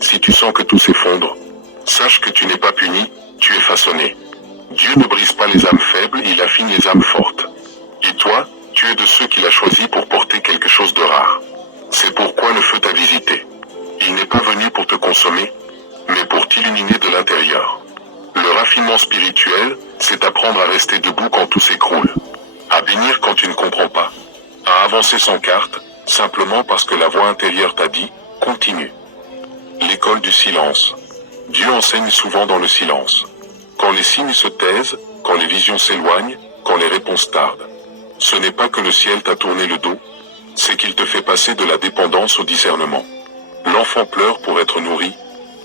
si tu sens que tout s'effondre, sache que tu n'es pas puni, tu es façonné. Dieu ne brise pas les âmes faibles, il affine les âmes fortes. Et toi, tu es de ceux qu'il a choisis pour porter quelque chose de rare. C'est pourquoi le feu t'a visité. Il n'est pas venu pour te consommer, mais pour t'illuminer de l'intérieur. Le raffinement spirituel, c'est apprendre à rester debout quand tout s'écroule. À bénir quand tu ne comprends pas. À avancer sans carte, simplement parce que la voix intérieure t'a dit, continue. L'école du silence. Dieu enseigne souvent dans le silence. Quand les signes se taisent, quand les visions s'éloignent, quand les réponses tardent. Ce n'est pas que le ciel t'a tourné le dos, c'est qu'il te fait passer de la dépendance au discernement. L'enfant pleure pour être nourri,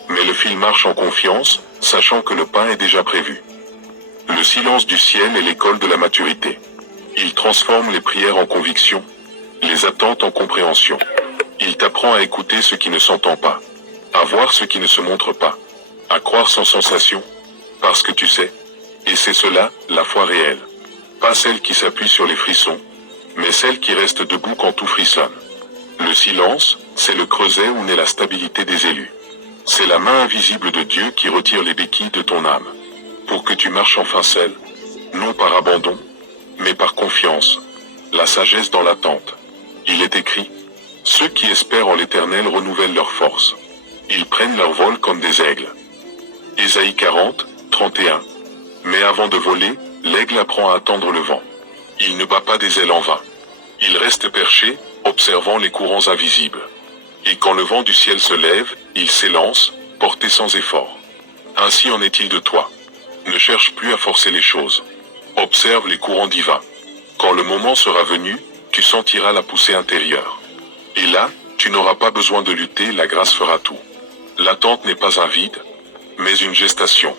mais le fil marche en confiance, sachant que le pain est déjà prévu. Le silence du ciel est l'école de la maturité. Il transforme les prières en conviction, les attentes en compréhension. Il t'apprend à écouter ce qui ne s'entend pas, à voir ce qui ne se montre pas, à croire sans sensation, parce que tu sais, et c'est cela, la foi réelle. Pas celle qui s'appuie sur les frissons, mais celle qui reste debout quand tout frissonne. Le silence, c'est le creuset où naît la stabilité des élus. C'est la main invisible de Dieu qui retire les béquilles de ton âme, pour que tu marches enfin seul, non par abandon, mais par confiance, la sagesse dans l'attente. Il est écrit, ceux qui espèrent en l'Éternel renouvellent leur force. Ils prennent leur vol comme des aigles. Ésaïe 40, 31. Mais avant de voler, l'aigle apprend à attendre le vent. Il ne bat pas des ailes en vain. Il reste perché, observant les courants invisibles. Et quand le vent du ciel se lève, il s'élance, porté sans effort. Ainsi en est-il de toi. Ne cherche plus à forcer les choses. Observe les courants divins. Quand le moment sera venu, tu sentiras la poussée intérieure. Et là, tu n'auras pas besoin de lutter, la grâce fera tout. L'attente n'est pas un vide, mais une gestation.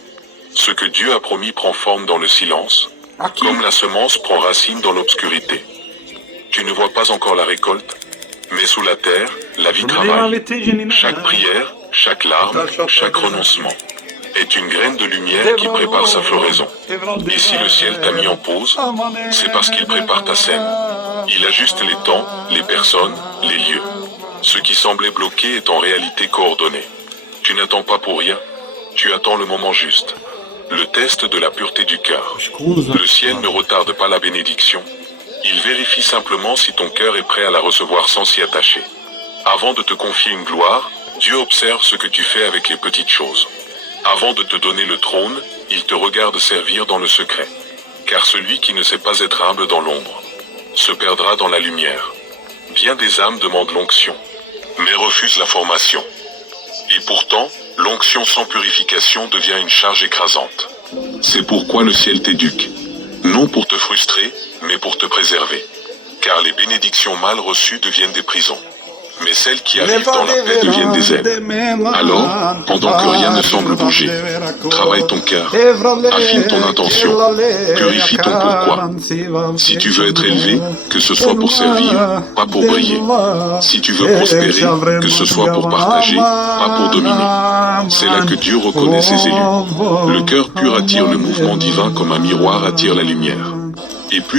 Ce que Dieu a promis prend forme dans le silence, comme la semence prend racine dans l'obscurité. Tu ne vois pas encore la récolte, mais sous la terre, la vie travaille. Chaque prière, chaque larme, chaque renoncement est une graine de lumière qui prépare sa floraison. Et si le ciel t'a mis en pause, c'est parce qu'il prépare ta scène. Il ajuste les temps, les personnes, les lieux. Ce qui semblait bloqué est en réalité coordonné. Tu n'attends pas pour rien, tu attends le moment juste. Le test de la pureté du cœur. Le ciel ne retarde pas la bénédiction. Il vérifie simplement si ton cœur est prêt à la recevoir sans s'y attacher. Avant de te confier une gloire, Dieu observe ce que tu fais avec les petites choses. Avant de te donner le trône, il te regarde servir dans le secret. Car celui qui ne sait pas être humble dans l'ombre se perdra dans la lumière. Bien des âmes demandent l'onction, mais refusent la formation. Et pourtant, l'onction sans purification devient une charge écrasante. C'est pourquoi le ciel t'éduque. Non pour te frustrer, mais pour te préserver. Car les bénédictions mal reçues deviennent des prisons. Mais celles qui arrivent dans la paix deviennent des ailes. Alors, pendant que rien ne semble bouger, travaille ton cœur, affine ton intention, purifie ton pourquoi. Si tu veux être élevé, que ce soit pour servir, pas pour briller. Si tu veux prospérer, que ce soit pour partager, pas pour dominer. C'est là que Dieu reconnaît ses élus. Le cœur pur attire le mouvement divin comme un miroir attire la lumière. Et plus